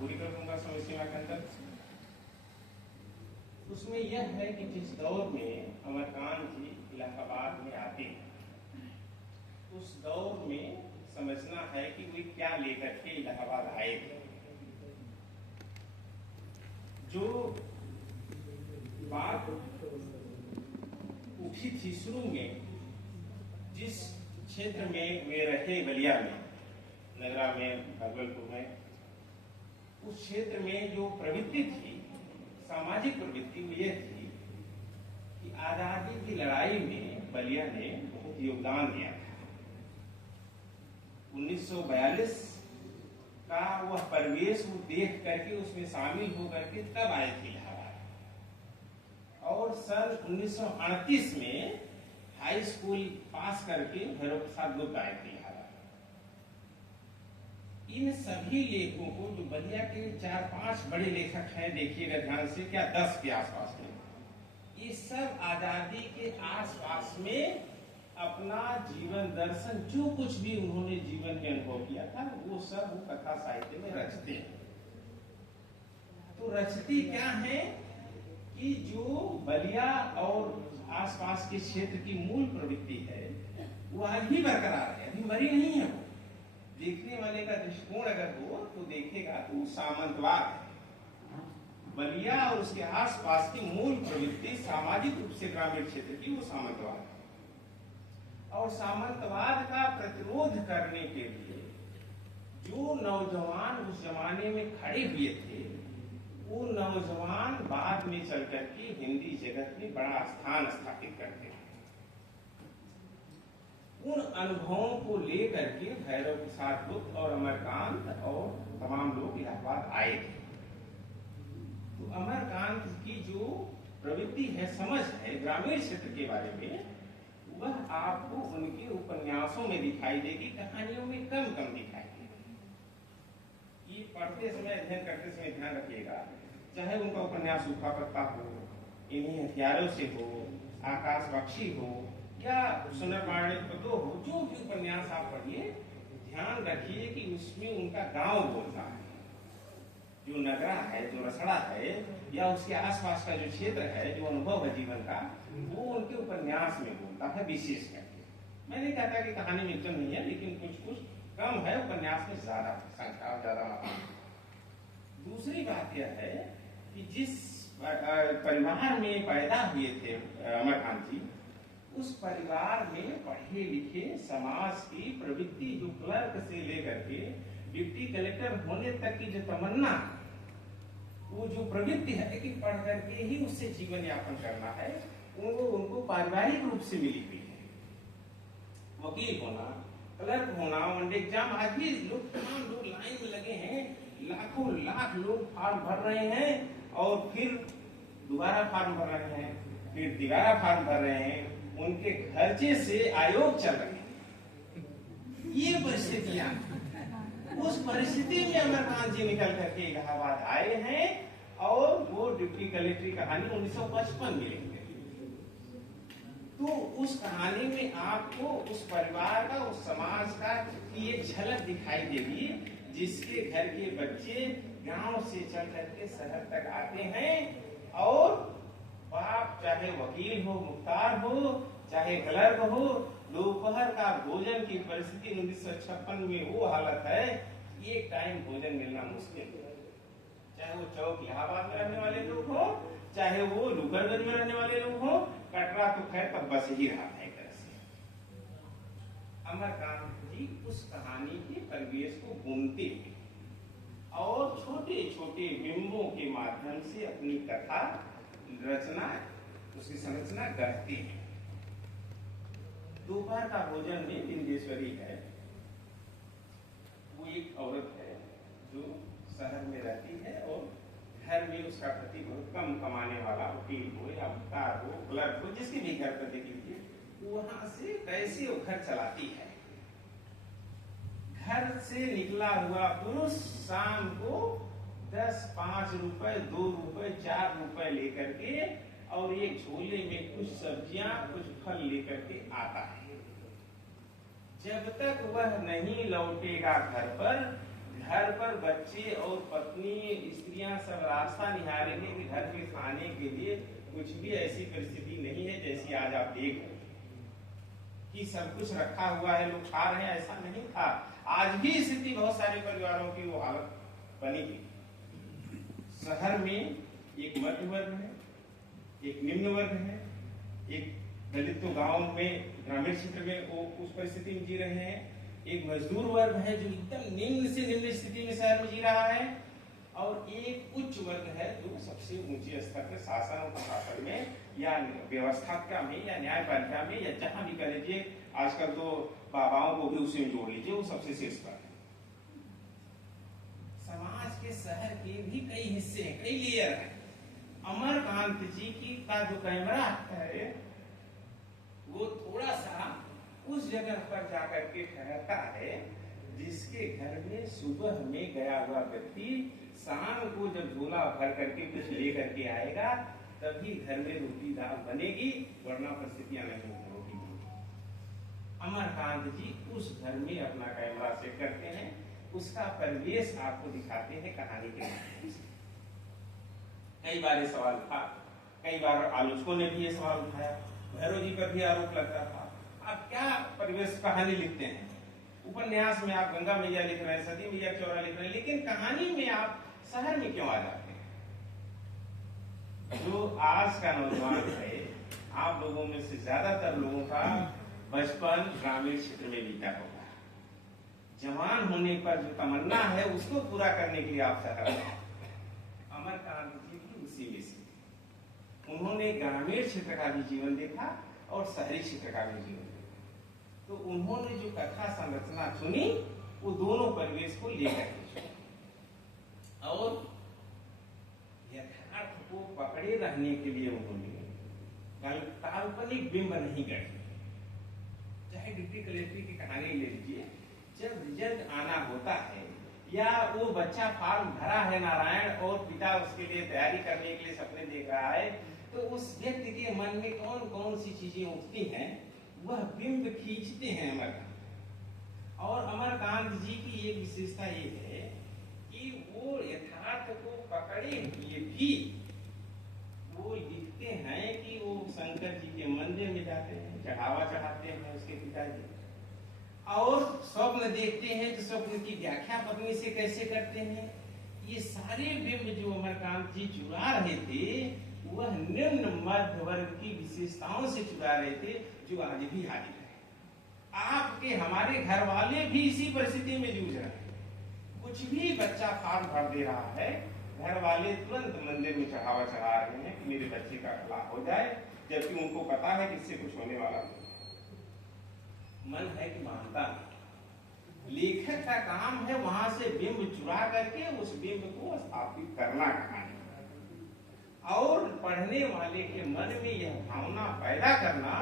पूरी कर दूंगा समय सीमा के अंदर। उसमें यह है कि जिस दौर में अमरकांत जी इलाहाबाद में आते हैं, उस दौर में समझना है कि वे क्या लेकर के इलाहाबाद आए थे। जो बात उठी थी शुरू में, जिस क्षेत्र में वे रहे, बलिया में, नगरा में, भागलपुर में, उस क्षेत्र में जो प्रवृत्ति थी, सामाजिक प्रवृत्ति, वो ये थी कि आजादी की लड़ाई में बलिया ने बहुत योगदान दिया था। 1942 का वह परिवेश वो देख करके उसमें शामिल होकर के तब आए थे इलाहाबाद, और सन 1938 में हाई स्कूल पास करके भैरव प्रसाद गुप्त आए थे इलाहाबाद। इन सभी लेखों को, जो बलिया के 4-5 बड़े लेखक हैं, देखिएगा ध्यान से, क्या 10 के आसपास में, ये सब आजादी के आसपास में अपना जीवन दर्शन, जो कुछ भी उन्होंने जीवन में अनुभव किया था, वो सब वो कथा साहित्य में रचते हैं। तो रचती क्या है कि जो बलिया और आसपास के क्षेत्र की मूल प्रवृत्ति है, वो आज भी बरकरार है, अभी मरी नहीं है। वो देखने वाले का दृष्टिकोण अगर हो तो देखेगा तो सामंतवाद है। बलिया और उसके आसपास की मूल प्रवृत्ति सामाजिक रूप से ग्रामीण क्षेत्र की, वो सामंतवाद है। और सामंतवाद का प्रतिरोध करने के लिए जो नौजवान उस जमाने में खड़े हुए थे, वो नौजवान बाद में चल करके हिंदी जगत में बड़ा स्थान स्थापित करते हैं। उन अनुभवों को लेकर के भैरव प्रसाद गुप्त और अमरकांत और तमाम लोग इलाहाबाद आए थे। तो अमरकांत की जो प्रवृत्ति है, समझ है ग्रामीण क्षेत्र के बारे में, वह आपको उनके उपन्यासों में दिखाई देगी, कहानियों में कम कम दिखाई देगी। ये पढ़ते समय, अध्ययन करते समय ध्यान रखिएगा, चाहे उनका उपन्यास सूखा पत्ता हो, इन्हीं हथियारों से हो, आकाश बख्शी हो, या सुंदरबाणी पदो हो, जो भी उपन्यास आप पढ़िए, ध्यान रखिए कि उसमें उनका गांव बोलता है, जो नगरा है, जो रसड़ा है, या उसके आसपास का जो क्षेत्र है, जो अनुभव है जीवन का, वो उनके उपन्यास में बोलता है विशेष करके। मैं नहीं कहता कि कहानी में एकदम नहीं है, लेकिन कुछ कुछ कम है, उपन्यास में ज्यादा संख्या, ज्यादा मात्रा। दूसरी बात यह है कि जिस परिवार में पैदा हुए थे अमरकांत जी, उस परिवार में पढ़े लिखे समाज की प्रवृत्ति, जो क्लर्क से लेकर के डिप्टी कलेक्टर होने तक की जो तमन्ना, वो जो प्रवृत्ति है कि पढ़ करके ही उससे जीवन यापन करना है, उनको पारिवारिक रूप से मिली हुई है। वकील होना, क्लर्क होना, वनडे एग्जाम, आज भी लोग, तमाम लोग लाइन में लगे हैं, लाखों लाख लोग फॉर्म भर रहे हैं, और फिर दोबारा फॉर्म भर रहे हैं, फिर दोबारा फॉर्म भर रहे हैं, उनके खर्चे से आयोग चल रहे हैं। ये परिस्थितियां, उस परिस्थिति में अमरकांत जी निकल करके इलाहाबाद आए हैं, और वो डिप्टी कलेक्टरी कहानी 1955 में लिखते हैं। तो उस कहानी में आपको उस परिवार का, उस समाज का की एक झलक दिखाई देगी, जिसके घर के बच्चे गांव से चल करके शहर तक आते हैं, और बाप चाहे वकील हो, मुख्तार हो, चाहे क्लर्क हो, दोपहर का भोजन की परिस्थिति 1956 में वो हालत है, एक टाइम भोजन मिलना मुश्किल है। चाहे वो चौक इलाहाबाद में रहने वाले लोग हो, चाहे वो लुकरगंज में रहने वाले लोग हो, कटरा तो खैर तब बस ही रहा था एक तरह से। अमरकांत जी उस कहानी के परिवेश को बुनते हैं, और छोटे छोटे बिंबों के माध्यम से अपनी कथा रचना, उसकी संरचना करते हैं। दोपहर का भोजन में बिंदेश्वरी है, वो एक औरत है जो शहर में रहती है, और घर में उसका पति बहुत कम कमाने वाला वकील हो, या मुख्तार हो, क्लर्क हो, जिसके भी घर पर देखिए, वहां से कैसे वो घर चलाती है। घर से निकला हुआ पुरुष शाम को 10, 5 रुपए, 2 रुपए, 4 रुपए लेकर के, और एक झोले में कुछ सब्जियां, कुछ फल लेकर के आता है। जब तक वह नहीं लौटेगा घर पर, घर पर बच्चे और पत्नी स्त्रियां सब रास्ता निहारेंगे कि घर में खाने के लिए कुछ भी ऐसी परिस्थिति नहीं है जैसी आज आप देख रहे हैं कि सब कुछ रखा हुआ है, लोग खा रहे हैं। ऐसा नहीं था। आज भी स्थिति बहुत सारे परिवारों की वो हालत बनी थी। शहर में एक मध्य वर्ग है, एक निम्न वर्ग है, एक दलित तो गांव में ग्रामीण क्षेत्र में वो उस परिस्थिति में जी रहे हैं, एक मजदूर वर्ग है जो एकदम निम्न से निम्न स्थिति में शहर में जी रहा है, और एक उच्च वर्ग है जो सबसे ऊंचे स्तर पर शासन और प्रशासन में या व्यवस्था में या न्यायपालिका में या जहां भी कह लीजिए, आजकल तो बाबाओं को भी उसी में जोड़ लीजिए, वो सबसे शीर्ष पर है। समाज के शहर के भी कई हिस्से हैं, कई लेयर हैं। अमरकांत जी की का जो कैमरा है वो थोड़ा सा उस जगह पर जाकर के ठहरता है जिसके घर में सुबह में गया हुआ व्यक्ति शाम को जब झोला भर करके कुछ लेकर के आएगा तभी घर में रोटी दाल बनेगी, वरना परिस्थितियां नहीं होगी। अमरकांत जी उस घर में अपना कैमरा सेट करते हैं, उसका परिवेश आपको दिखाते हैं कहानी के माध्यम से। कई बार ये सवाल था, कई बार आलोचकों ने भी ये सवाल उठाया, भैरव जी पर भी आरोप लगता था, आप क्या परिवेश कहानी लिखते हैं? उपन्यास में आप गंगा मैया लिख रहे हैं, सती मैया चौरा लिख रहे हैं, लेकिन कहानी में आप शहर में क्यों आ जाते हैं? जो आज का नौजवान है, आप लोगों में से ज्यादातर लोगों का बचपन ग्रामीण क्षेत्र में बीता होगा। जवान होने पर जो तमन्ना है उसको पूरा करने के लिए आप शहर में। अमरकांत जी भी उसी में से, उन्होंने ग्रामीण क्षेत्र का भी जीवन देखा और शहरी क्षेत्र का भी जीवन देखा। तो उन्होंने जो कथा संरचना चुनी वो दोनों परिवेश को लेकर के चुनी और यथार्थ को पकड़े रहने के लिए उन्होंने काल्पनिक बिंब नहीं गढ़े। चाहे डिप्टी कलेक्टर की कहानी ले लीजिए, जब रिजल्ट आना होता है या वो बच्चा फॉर्म भरा है नारायण और पिता उसके लिए तैयारी करने के लिए सपने देख रहा है, तो उस व्यक्ति के मन में कौन कौन सी चीजें उठती हैं वह बिंब खींचते हैं अमरकांत। और अमरकांत जी की एक विशेषता ये है कि वो यथार्थ को पकड़े हुए भी वो लिखते हैं कि वो शंकर जी के मंदिर में जाते हैं, चढ़ावा चढ़ाते हैं उसके पिताजी, और स्वप्न देखते हैं तो स्वप्न की व्याख्या पत्नी से कैसे करते हैं। ये सारे बिंब जो अमरकांत जी चुरा रहे थे वह निम्न मध्य वर्ग की विशेषताओं से चुरा रहे थे जो आज भी हाजिर है। आपके हमारे घर वाले भी इसी परिस्थिति में जूझ रहे हैं। कुछ भी बच्चा फॉर्म भर दे रहा है, घर वाले तुरंत मंदिर में चढ़ावा चढ़ा रहे हैं कि मेरे बच्चे का भला हो जाए, जबकि उनको पता है कि इससे कुछ होने वाला नहीं। मन है कि मानता नहीं। लेखक का काम है वहां से बिंब चुरा करके उस बिंब को स्थापित करना कहानी, और पढ़ने वाले के मन में यह भावना पैदा करना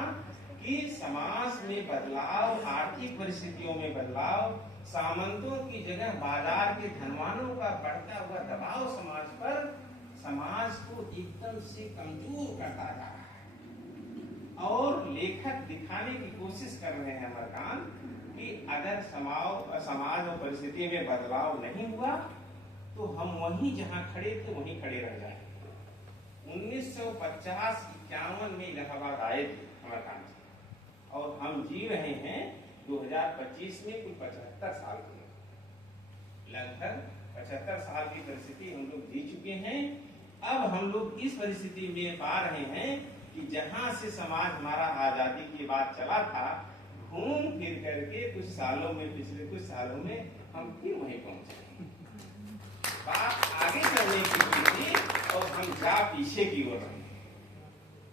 कि समाज में बदलाव, आर्थिक परिस्थितियों में बदलाव, सामंतों की जगह बाजार के धनवानों का बढ़ता हुआ दबाव समाज पर समाज को एकदम से कमजोर करता जा रहा है। और लेखक दिखाने की कोशिश कर रहे हैं अमरकांत कि अगर समाज और परिस्थिति में बदलाव नहीं हुआ तो हम वहीं जहां खड़े थे वहीं खड़े रह जाएंगे। 1950-51 में इलाहाबाद आए थे अमरकांत जी, और हम जी रहे हैं 2025 में कुल 75 साल के, लगभग 75 साल की परिस्थिति हम लोग जी चुके हैं। अब हम लोग इस परिस्थिति में पा रहे हैं कि जहां से समाज हमारा आजादी के बाद चला था, घूम फिर करके कुछ सालों में, पिछले कुछ सालों में हम फिर वहीं पहुंचे। बात आगे चलने की थी और हम जा पीछे की ओर रहे।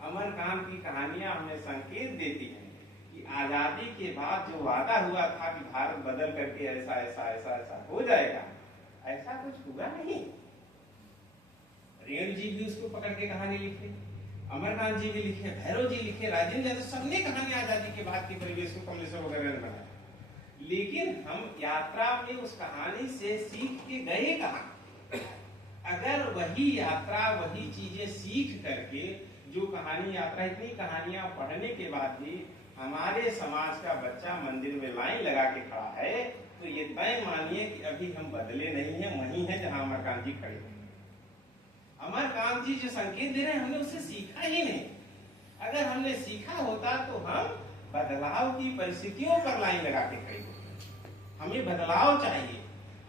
अमरकांत की कहानियां हमें संकेत देती हैं कि आजादी के बाद जो वादा हुआ था कि भारत बदल करके ऐसा ऐसा ऐसा ऐसा हो जाएगा, ऐसा कुछ हुआ नहीं। रेणु जी भी उसको पकड़ के कहानी लिखे, अमरकांत जी भी लिखे, भैरव जी लिखे, राजेंद्र यादव, सबने कहानी आजादी के बाद के परिवेश को कमलेश्वर वगैरह ने बनाया। लेकिन हम यात्रा में उस कहानी से सीख के गए कहां? अगर वही यात्रा, वही चीजें सीख करके, जो कहानी यात्रा, इतनी कहानियां पढ़ने के बाद भी हमारे समाज का बच्चा मंदिर में लाइन लगा के खड़ा है, तो ये तय मानिए कि अभी हम बदले नहीं हैं, वही हैं जहां अमरकांत जी खड़े हैं। अमरकांत जी जो संकेत दे रहे हैं हमने उससे सीखा ही नहीं। अगर हमने सीखा होता तो हम बदलाव की परिस्थितियों पर लाइन लगा के खड़े होते। हमें बदलाव चाहिए,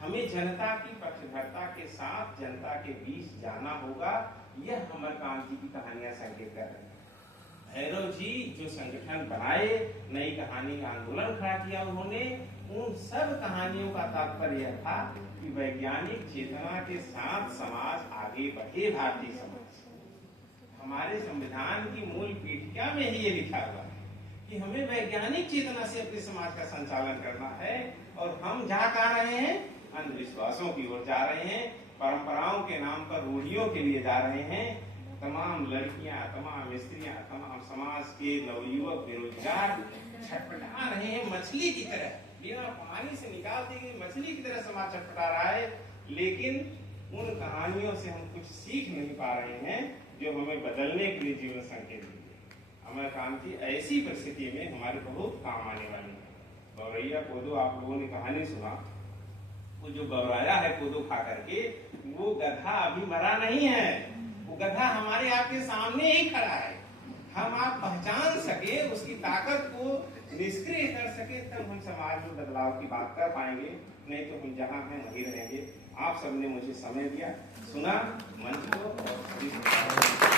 हमें जनता की पक्षधरता के साथ जनता के बीच जाना होगा। यह अमरकांत जी की कहानियां संकेत कर रही हैं। भैरव जी जो संगठन बनाए, नई कहानी का आंदोलन खड़ा किया उन्होंने, उन सब कहानियों का तात्पर्य यह था कि वैज्ञानिक चेतना के साथ समाज आगे बढ़े। भारतीय समाज, हमारे संविधान की मूल पीठिका में ही ये लिखा हुआ है कि हमें वैज्ञानिक चेतना से अपने समाज का संचालन करना है। और हम जा कहाँ रहे हैं? अंधविश्वासों की ओर जा रहे हैं, परंपराओं के नाम पर रूढ़ियों के लिए जा रहे हैं। तमाम लड़कियां, तमाम स्त्रियां, तमाम समाज के नवयुवक बेरोजगार छटपटा रहे हैं मछली की तरह, बिना पानी से निकाल दी गई मछली की तरह समाज छटपटा रहा है। लेकिन उन कहानियों से हम कुछ सीख नहीं पा रहे हैं जो हमें बदलने के लिए जीवन संकेत देंगे। अमरकांत जी ऐसी परिस्थिति में हमारे बहुत काम आने वाली है। गौरैया कोदो, आप लोगों ने कहानी सुना, वो जो गौराया है कोदो खा करके, वो गधा अभी मरा नहीं है, वो गधा हमारे आपके सामने ही खड़ा है। हम आप पहचान सके, उसकी ताकत को निष्क्रिय कर सके, तब हम समाज में बदलाव की बात कर पाएंगे। नहीं तो हम जहां हैं वहीं रहेंगे। आप सबने मुझे समय दिया, सुना, मंच को और